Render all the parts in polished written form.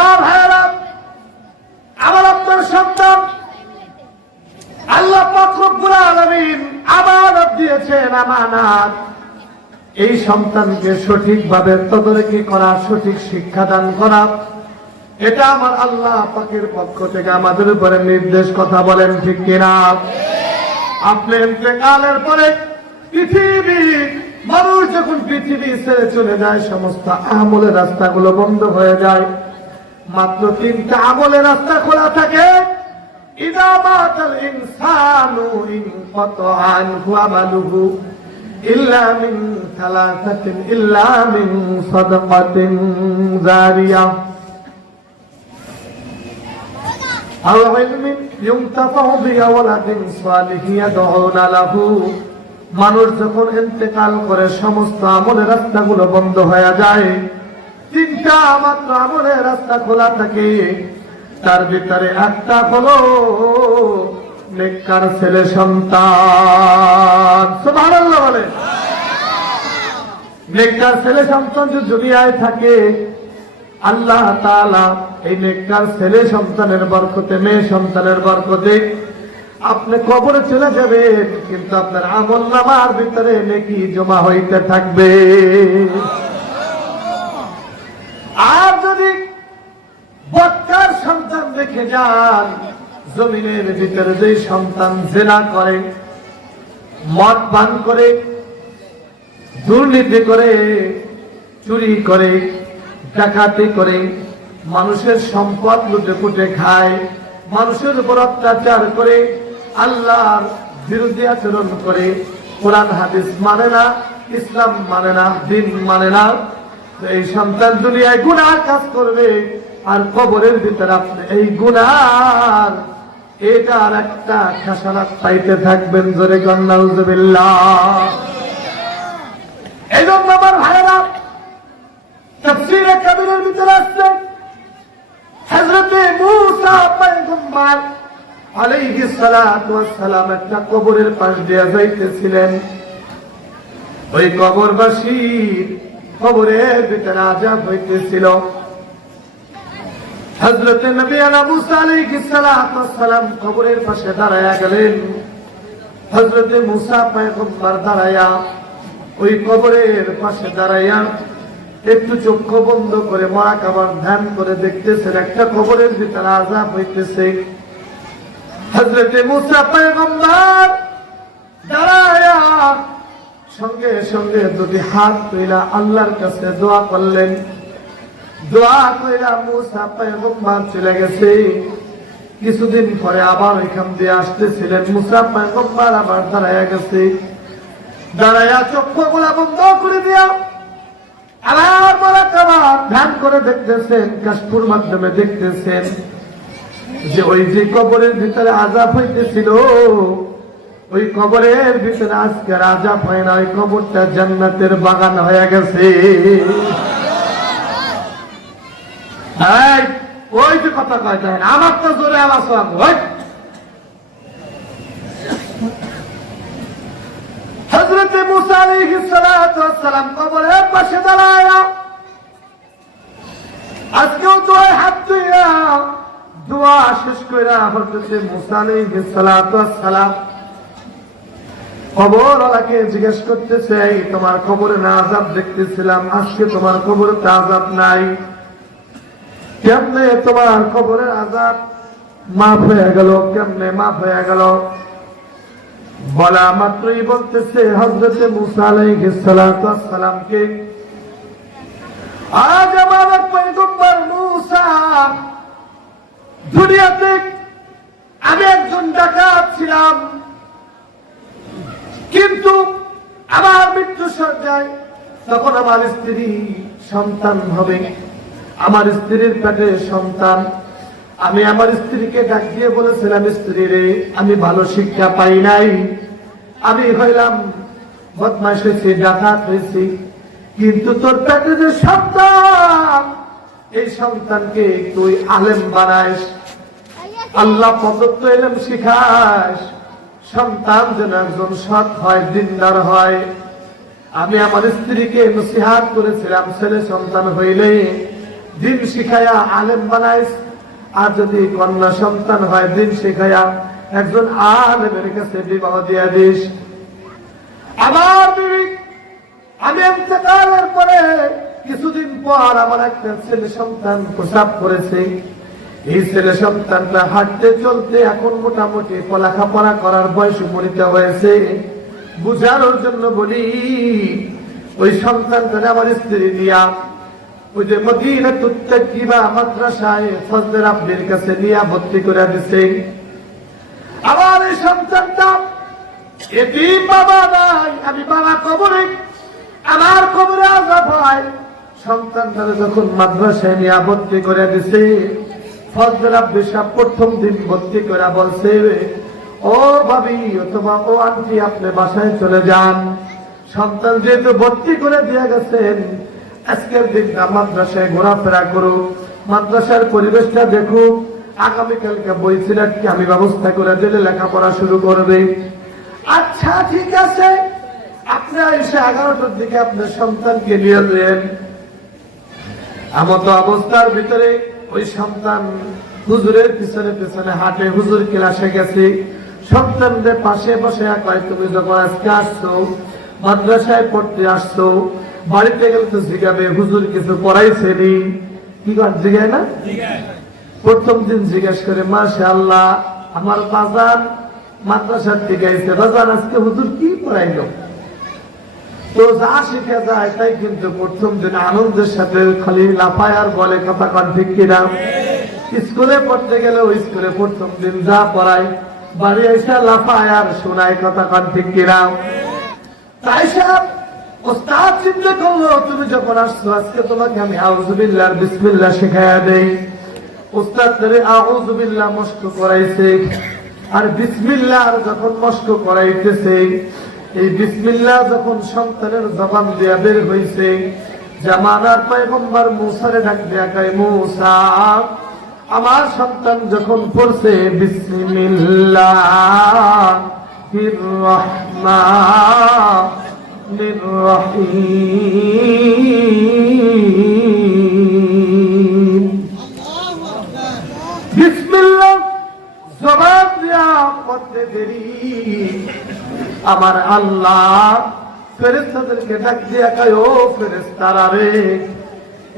আমার ভাইয়েরা, আমার আপনার সন্তান আল্লাহ পাক রব্বুল আলামিন আমানত দিয়েছেন, আমানত। এই সন্তানকে সঠিকভাবে তদারকি করা, সঠিক শিক্ষা দান করা, এটা আমার আল্লাহ পাকের পক্ষ থেকে আমাদের উপরে নির্দেশ। কথা বলেন ঠিক কিনা? আপনি ইন্তেকালের পরে পৃথিবী, মানুষ যখন পৃথিবী ছেড়ে চলে যায়, সমস্ত আমলের রাস্তাগুলো বন্ধ হয়ে যায়। মাত্র 3টা আমলের রাস্তা খোলা থাকে। ইযা মাতাল ইনসানু ইনকাতা আনহু আমালুহু ইল্লা মিন সালাসাতিন ইল্লা মিন সাদাকাতিন জারিয়াহ আও ইলমিন ইউনতাফাউ বিহি আও ওয়ালাদিন সালিহিন ইয়াদউনা লাহু। মানুষ যখন ইন্তেকাল করে সমস্ত আমলের রাস্তাগুলো বন্ধ হয়ে যায়। 3টা মাত্র আমলের রাস্তা খোলা থাকে। তার ভিতরে একটা হলো নেককার ছেলে সন্তান। সুবহানাল্লাহ বলে। নেককার ছেলে সন্তান যদি দুনিয়ায় থাকে, আল্লাহ তাআলা এই নেককার ছেলে সন্তানের বরকতে, মেয়ে সন্তানের বরকতে আপনি কবরে চলে যাবেন, কিন্তু আপনার আমলনামার ভিতরে নেকি জমা হইতে থাকবে। আর যদি বক্কার সন্তান দেখে যান, জমিনের ভিতরে যে সন্তান জেনা করে, মদ পান করে, দুর্নীতি করে, চুরি করে, ডাকাতি করে, মানুষের সম্পদ লুটে পুটে খায়, মানুষের উপর অত্যাচার করে, আল্লাহর বিরুদ্ধে আচরণ করে, কোরআন হাদিস মানে না, ইসলাম মানে না, দিন মানে না, এই সন্তান দুনিয়ায় গুনাহ কাজ করবে। আর কবরের ভিতরে আপনি এই গুনাহ এটার একটা খাসানাত পাইতে থাকবেন। জোরে কন নাউযুবিল্লাহ। এই জন্য আমার ভাইয়েরা, তাফসীরে কাবীরের ভিতরে আছে হযরতে মূসা পয়গম্বর আলাইহিস সালাতু ওয়াস সালাম একটা কবরের পাশ দিয়ে যাইতেছিলেন। ওই কবরবাসীর কবরের ভিতরে আযাব হইতেছিল। হযরতে নবী মূসা আলাইহিস সালাতু ওয়াস সালাম কবরের পাশে দাঁড়ায়া গেলেন। হযরতে মূসা পয়গম্বর দাঁড়ায়া ওই কবরের পাশে দাঁড়ায়া একটু চক্ষু বন্ধ করে মুরাকাবার ধ্যান করে দেখতেছেন একটা কবরের ভিতরে আযাব হইতেছে। হযরতে মূসা পয়গম্বর দাঁড়ায়া সঙ্গে সঙ্গে দুটি হাত তুলে আল্লাহর কাছে দোয়া করলেন। দোয়া কইরা মূসা পয়গম্বর চলে গেছে। কিছুদিন পরে আবার এখান দিয়ে আসতেছিলেন। মূসা পয়গম্বর আবার দাঁড়ায়া গেছে। দাঁড়ায়া চক্ষুগুলা বন্ধ করে দিয়া আবার মুরাকাবার ধ্যান করে দেখতেছেন, কাশফুর মাধ্যমে দেখতেছেন যে ওই যে কবরের ভিতরে আযাব হইতেছিল, ওই কবরের ভিতরে আজকে আযাব হয় না, ওই কবরটা জান্নাতের বাগান হয়ে গেছে। ওই যে কথা কয় দেন, আমার তো জোরে আওয়াজ হয়। হযরতে মূসা আলাইহিস সালাতু ওয়াস সালাম কবরের পাশে দাঁড়ায়া আজকেও দোয়া হাত তুইয়া দোয়া শেষ কইরা হযরতে মূসা আলাইহিস সালাতু ওয়াস সালাম কবরওয়ালাকে জিজ্ঞেস করতেছে, তোমার কবরে না আযাব দেখতেছিলাম, আজকে তোমার কবরে তো আযাব নাই, কেমনে তোমার কবরের আযাব মাফ হয়ে গেল? কেমনে মাফ হয়ে গেল? বলা মাত্রই বলতেছে হযরতে মূসা আলাইহিস সালাতু ওয়াস সালামকে, আজ আমার পয়গম্বর মূসা, দুনিয়াতে আমি একজন ডাকাত ছিলাম, কিন্তু আমার মৃত্যু সজ্জায় তখন আমার স্ত্রী সন্তান হবে, আমার স্ত্রীর পেটে সন্তান। আমি আমার স্ত্রীকে ডাক দিয়ে বলেছিলাম, স্ত্রী রে, আমি ভালো শিক্ষা পাই নাই, আমি হইলাম বদমাশ হয়েছি, ডাকাত হয়েছি, কিন্তু তোর পেটে যে সন্তান, এই সন্তানকে তুই আলেম বানাইস, আল্লাহ প্রদত্ত ইলম শিখাস, সন্তান যেন একজন সৎ হয়, দিনদার হয়। আমি আমার স্ত্রীকে নসিহত করেছিলাম, ছেলে সন্তান হইলে দিন শিখায়া আলেম বানাইস, আর যদি কন্যা সন্তান হয় দিন শিখায়া একজন আলেমের কাছে বিবাহ দিয়া দিস। আমার বিবি, আমি ইন্তেকালের পরে কিছুদিন পর আমার একটা ছেলে সন্তান প্রসব করেছে। এই ছেলে সন্তানটা হাঁটতে চলতে এখন মোটামুটি লেখাপড়া করার বয়স উপনীত হয়েছে। বুঝানোর জন্য বলি, ওই সন্তানটা আমার স্ত্রী নিয়া ওই যে মদিনাতুত তাকিবা মাদ্রাসায় ফজলের আব্বের কাছে নিয়ে ভর্তি করে দিছে। আমার এই সন্তানটা এতিম, বাবা নাই, আমি বাবা কবরে, আমার কবরে আযাব হয়। সন্তানটা যখন মাদ্রাসায় নিয়ে ভর্তি করে দিছে, ফজলের আব্বে সাহেব প্রথম দিন ভর্তি করে বলছে, ও ভাবি অথবা ও আন্টি, আপনি বাসায় চলে যান। সন্তান যেহেতু ভর্তি করে দিয়ে গেছেন, আজকের দিনটা মাদ্রাসায় ঘোরাফেরা করুক, মাদ্রাসার পরিবেশটা দেখুক, আগামীকালকে বই সিলেটকে আমি ব্যবস্থা করে দিলে লেখাপড়া শুরু করবে। আচ্ছা ঠিক আছে, আপনি এসে 11টার দিকে আপনার সন্তানকে নিয়ে দেন। এমত অবস্থার ভিতরে ওই সন্তান হুজুরের পিছনে পিছনে হাঁটে, হুজুর ক্লাসে গেছে। সন্তানদের পাশে বসে কয়, তুমি যখন আজকে আসছো, মাদ্রাসায় পড়তে আসছো, বাড়িতে গেলে তো জিজ্ঞাবে হুজুর কিছু পড়াইছেনি? কি কর জিজ্ঞায় না? প্রথম দিন জিজ্ঞেস করে, মাশাআল্লাহ আমার বাজার মাদ্রাসার দিকে আইছে, বাজার আজকে হুজুর কি পড়াইলো? তো যা শিখে যায় তাই কিন্তু প্রথম দিন আনন্দের সাথে খালি লাফায় আর বলে, কথা কন ঠিক কিনা? স্কুলে পড়তে গেলে ওই স্কুলে প্রথম দিন যা পড়ায় বাড়ি এসে লাফায় আর শোনায়, কথা কন ঠিক কিনা? তাই সাহেব ওস্তাদ চিন্তা করলো, তুমি যখন আসছো আজকে তোমাকে আমি আউযু বিল্লাহ বিসমিল্লাহ শিখাইয়া দেই। ওস্তাদ ধরে আউযু বিল্লাহ মস্ক করাইছে, আর বিসমিল্লাহ যখন মস্ক করাইতেছে, এই বিসমিল্লাহ যখন সন্তানের জবান দিয়া বের হইছে, জামানার পয়গম্বর মুসারে ডাক দিয়া কয়, মুসা আমার সন্তান যখন পড়ছে বিসমিল্লাহির রহমানির রহিম, বিসমিল্লাহ জবান দিয়া পড়তে দেরি আমার আল্লাহ ফেরেশতাদেরকে ডাক দিয়া কয়, ও ফেরেশতারা রে,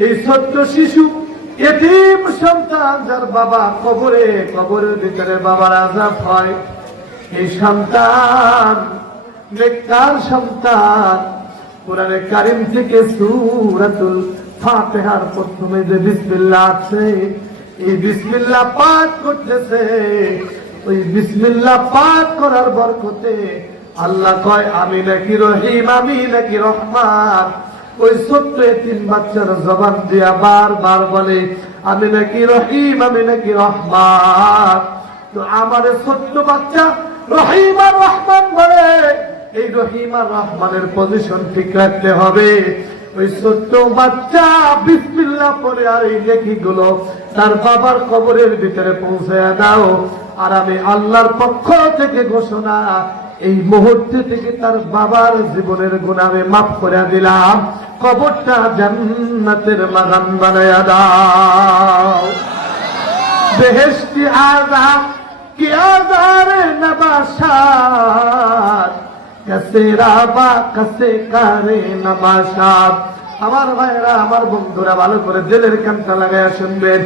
এই ছোট্ট শিশু এতিম সন্তান যার বাবা কবরে, কবরের ভিতরে বাবার আযাব হয়, এই সন্তান নেককার সন্তান। কোরআনে কারীম থেকে সূরাতুল ফাতিহার প্রথমে যে বিসমিল্লাহ আছে, এই বিসমিল্লাহ পাঠ করতেছে, ওই বিসমিল্লাহ পাঠ করার বরকতে আল্লাহ কয়, আমি নাকি রহিম, আমি নাকি রহমান। ওই ছোট্ট এতিম বাচ্চার জবান দিয়া বারবার বলে, আমি নাকি রহিম, আমি নাকি রহমান। তো আমার ছোট্ট বাচ্চা রহিম আর রহমান বলে, এই রহিম আর রহমানের পজিশন ঠিক রাখতে হবে। ওই ছোট্ট বাচ্চা বিসমিল্লাহ পড়ে আর এই নেকিগুলো তার বাবার কবরের ভিতরে পৌঁছায়া দাও। আর আমি আল্লাহর পক্ষ থেকে ঘোষণা, এই মুহূর্তে থেকে তার বাবার জীবনের গুনাহ আমি মাফ করে দিলাম, কবরটা জান্নাতের বাগান বানায়া দাও। বেহেশতি আযাব কি আযারে নবাশাত, কাসে রাবা কাসে কারে নবাশাত। আমার ভাইরা, আমার বন্ধুরা ভালো করে দিলের কানটা লাগাইয়া শুনবেন।